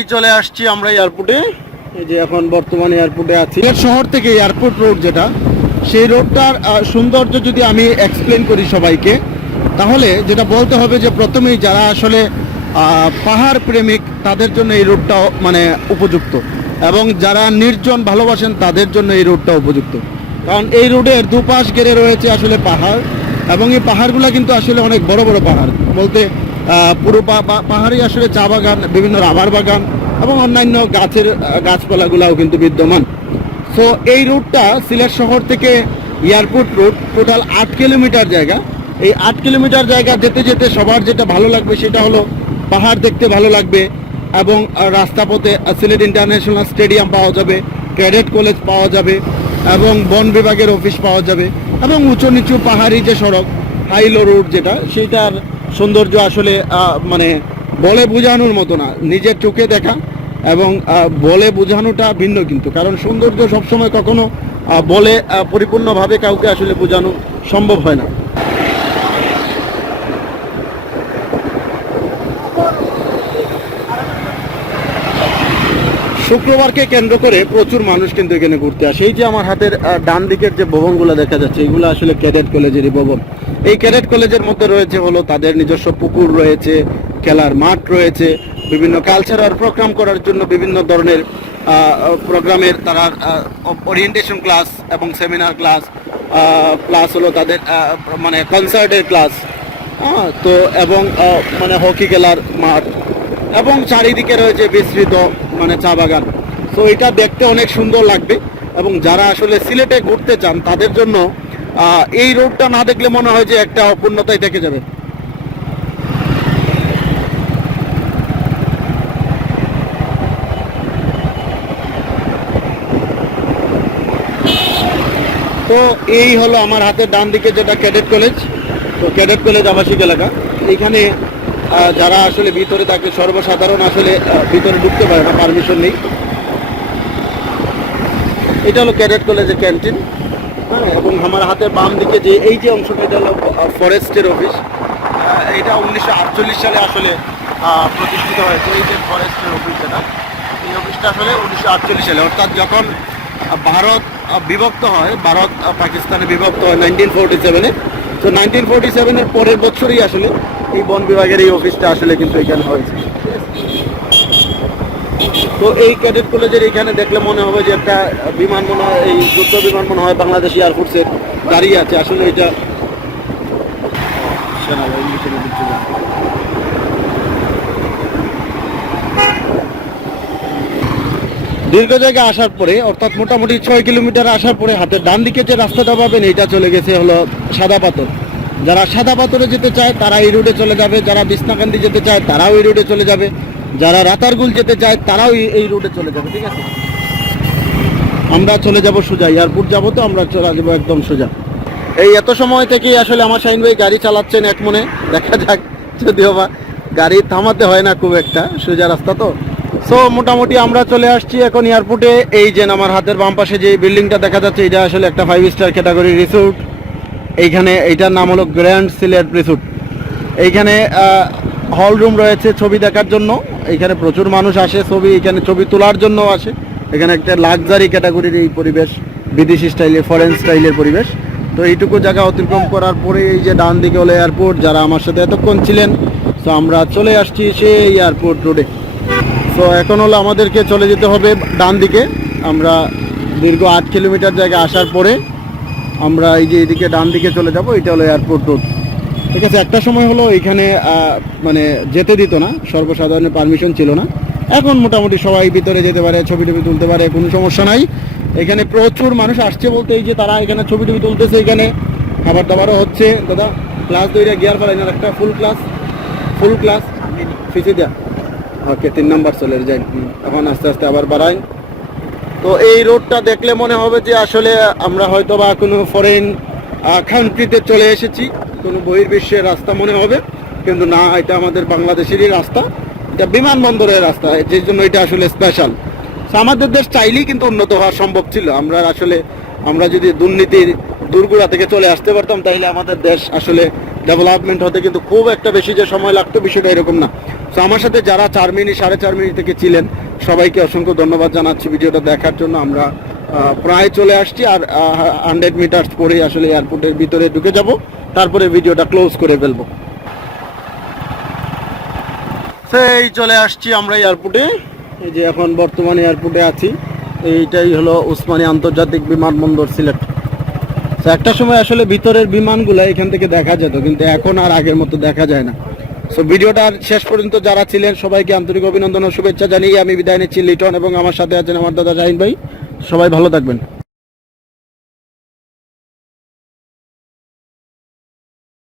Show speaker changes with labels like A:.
A: এই চলে আসছি আমরা এয়ারপোর্টে এই যে এখন বর্তমানে এয়ারপোর্টে আছি। শহর থেকে এয়ারপোর্ট রোড যেটা, সেই রোডটার সৌন্দর্য যদি আমি এক্সপ্লেন করি সবাইকে, তাহলে যেটা বলতে হবে যে প্রথমেই যারা আসলে পাহাড় প্রেমিক, তাদের জন্য এই রোডটা মানে উপযুক্ত। এবং যারা নির্জন ভালোবাসেন, তাদের জন্য এই রোডটা উপযুক্ত। কারণ এই রোডের দুপাশ ঘেরে রয়েছে আসলে পাহাড়, এবং এই পাহাড়গুলো কিন্তু আসলে অনেক বড় বড় পাহাড়। বলতে পুরো পা- পা- পাহাড়ই আসলে চা বাগান বিভিন্ন রাবার বাগান এবং অন্যান্য গাছের গাছপালাগুলাও কিন্তু বিদ্যমান। সো এই রুটটা সিলেট শহর থেকে এয়ারপোর্ট রুট টোটাল আট কিলোমিটার জায়গা। এই আট কিলোমিটার জায়গা যেতে যেতে সবার যেটা ভালো লাগবে সেটা হলো পাহাড় দেখতে ভালো লাগবে এবং আহ, রাস্তা পথে সিলেট ইন্টারন্যাশনাল স্টেডিয়াম পাওয়া যাবে ক্যাডেট কলেজ পাওয়া যাবে এবং বন বিভাগের অফিস পাওয়া যাবে এবং উঁচু নিচু পাহাড়ি যে সড়ক হাইলো রোড যেটা সেটার সৌন্দর্য আসলে মানে বলে বোঝানোর মতো না, নিজের চোখে দেখা এবং বলে বোঝানোটা ভিন্ন কিন্তু। কারণ সৌন্দর্য সবসময় কখনো বলে পরিপূর্ণভাবে কাউকে আসলে বোঝানো সম্ভব হয় না। শুক্রবারকে কেন্দ্র করে প্রচুর মানুষ কিন্তু এখানে ঘুরতে আসে। এই যে আমার হাতের ডান দিকের যে ভবনগুলো দেখা যাচ্ছে, এগুলো আসলে ক্যাডেট কলেজেরই ভবন। এই ক্যাডেট কলেজের মধ্যে রয়েছে হলো তাদের নিজস্ব পুকুর রয়েছে, খেলার মাঠ রয়েছে, বিভিন্ন কালচারাল প্রোগ্রাম করার জন্য বিভিন্ন ধরনের প্রোগ্রামের তারা ওরিয়েন্টেশন ক্লাস এবং সেমিনার ক্লাস প্লাস হলো তাদের মানে কনসার্টের ক্লাস হ্যাঁ তো এবং মানে হকি খেলার মাঠ এবং চারিদিকে রয়েছে বিস্তৃত মানে চা বাগান। তো এটা দেখতে অনেক সুন্দর লাগবে এবং যারা আসলে সিলেটে ঘুরতে চান তাদের জন্য এই রোডটা না দেখলে মনে হয় যে একটা অপূর্ণতাই থেকে যাবে। তো এই হলো আমার হাতের ডান দিকে যেটা ক্যাডেট কলেজ, তো ক্যাডেট কলেজ আবাসিক এলাকা। এখানে যারা আসলে ভিতরে থাকে, সর্বসাধারণ আসলে ভিতরে ঢুকতে পারে না, পারমিশন নেই। এটা হলো ক্যাডেট কলেজের ক্যান্টিন। এবং আমার হাতের বাম দিকে যে এই যে অংশটা, এটা হলো ফরেস্টের অফিস। এটা উনিশশো আটচল্লিশ সালে আসলে প্রতিষ্ঠিত হয়েছে। এই যে ফরেস্টের অফিস যেটা এই অফিসটা আসলে উনিশশো আটচল্লিশ সালে। অর্থাৎ যখন ভারত বিভক্ত হয়, ভারত পাকিস্তানে বিভক্ত হয় নাইনটিন ফোরটি সেভেনে। তো নাইনটিন ফোরটি সেভেনের পরের বছরই আসলে এই বন বিভাগের এই অফিসটা আসলে কিন্তু এখানে হয়েছে। তো এই ক্যাডেট কলেজের এখানে দেখলে মনে হবে যে একটা বিমান মনে হয়, এই যুদ্ধ বিমান মনে হয় বাংলাদেশ এয়ারফোর্সের দাঁড়িয়ে আছে। আসলে এটা। দীর্ঘ জায়গা আসার পরে, অর্থাৎ মোটামুটি ছয় কিলোমিটার আসার পরে হাতের ডান দিকে যে রাস্তাটা পাবেন এটা চলে গেছে হলো সাদা পাথর। যারা সাদা পাথরে যেতে চায়, তারা এই রুটে চলে যাবে। যারা বিষ্ণাকান্দি যেতে চায়, তারাও এই রুটে চলে যাবে। যারা রাতারগুল যেতে চায়, তারাও এই- রুটে চলে যাবে, ঠিক আছে? আমরা চলে যাব সোজা এয়ারপোর্ট যাব তো, আমরা চলে যাব একদম সোজা। এই এত সময় থেকেই আসলে আমার শাহিন ভাই গাড়ি চালাচ্ছেন এক মনে, দেখা যাক যদিও বা গাড়ি থামাতে হয় না খুব একটা, সোজা রাস্তা তো। সো মোটামুটি আমরা চলে আসছি এখন এয়ারপোর্টে এই যে আমার হাতের বাম পাশে যে বিল্ডিংটা দেখা যাচ্ছে, এটা আসলে একটা ফাইভ স্টার ক্যাটাগরি রিসোর্ট এইখানে এইটার নাম হলো গ্র্যান্ড সিলেট রিসোর্ট এইখানে হল রুম রয়েছে, ছবি দেখার জন্য। এখানে প্রচুর মানুষ আসে ছবি, এখানে ছবি তোলার জন্য আসে। এখানে একটা লাক্সারি ক্যাটাগরির এই পরিবেশ, বিদেশি স্টাইলের ফরেন স্টাইলের পরিবেশ। তো এইটুকু জায়গা অতিক্রম করার পরে এই যে ডান দিকে হলো এয়ারপোর্ট যারা আমার সাথে এতক্ষণ ছিলেন, তো আমরা চলে আসছি সেই এয়ারপোর্ট রোডে তো এখন হলো আমাদেরকে চলে যেতে হবে ডান দিকে। আমরা দীর্ঘ আট কিলোমিটার জায়গা আসার পরে আমরা এই যে এদিকে ডান দিকে চলে যাব, এটা হলো এয়ারপোর্ট রোড ঠিক আছে, একটা সময় হলো এখানে মানে যেতে দিত না, সর্বসাধারণের পারমিশন ছিল না। এখন মোটামুটি সবাই ভিতরে যেতে পারে, ছবি টবি তুলতে পারে, কোনো সমস্যা নাই। এখানে প্রচুর মানুষ আসছে বলতে এই যে তারা এখানে ছবি টবি তুলতেছে, এখানে খাবার দাবারও হচ্ছে। দাদা ক্লাস দুইটা গিয়ার ফেলাই না, একটা ফুল ক্লাস ফুল ক্লাস ফিসে দেয়া। ওকে, তিন নাম্বার চলে, যাই। এখন আস্তে আস্তে আবার বাড়াই তো এই রোডটা দেখলে মনে হবে যে আসলে আমরা হয়তো বা কোনো ফরেন কান্ট্রিতে চলে এসেছি। কোনো বহির্বিশ্বের রাস্তা মনে হবে, কিন্তু না, এটা আমাদের বাংলাদেশেরই রাস্তা। এটা বিমানবন্দরের রাস্তা যে জন্য এটা আসলে স্পেশাল আমাদের দেশ চাইলেই কিন্তু উন্নত হওয়া সম্ভব ছিল। আমরা আসলে, আমরা যদি দুর্নীতির দুর্গুড়া থেকে চলে আসতে পারতাম, তাহলে আমাদের দেশ আসলে ডেভেলপমেন্ট হতে কিন্তু খুব একটা বেশি যে সময় লাগতো, বিষয়টা এরকম না। তো আমার সাথে যারা চার মিনিট, সাড়ে চার মিনিট থেকে ছিলেন, সবাইকে অসংখ্য ধন্যবাদ জানাচ্ছি ভিডিওটা দেখার জন্য। আমরা প্রায় চলে আসছি, আর হান্ড্রেড মিটার পরেই আসলে এয়ারপোর্টের ভিতরে ঢুকে যাব। তারপরে ভিডিওটা ক্লোজ করে ফেলব। সেই চলে আসছি আমরা এয়ারপোর্টে। এই যে এখন বর্তমানে এয়ারপোর্টে আছি। এইটাই হলো উসমানী আন্তর্জাতিক বিমানবন্দর সিলেট। তো একটা সময় আসলে ভিতরের বিমানগুলো এখান থেকে দেখা যেত, কিন্তু এখন আর আগের মতো দেখা যায় না। সো ভিডিওটার শেষ পর্যন্ত যারা ছিলেন, সবাইকে আন্তরিক অভিনন্দন ও শুভেচ্ছা জানিয়ে আমি বিদায় নিচ্ছি লিটন এবং আমার সাথে আছেন আমার দাদা জাহিন ভাই। সবাই ভালো থাকবেন।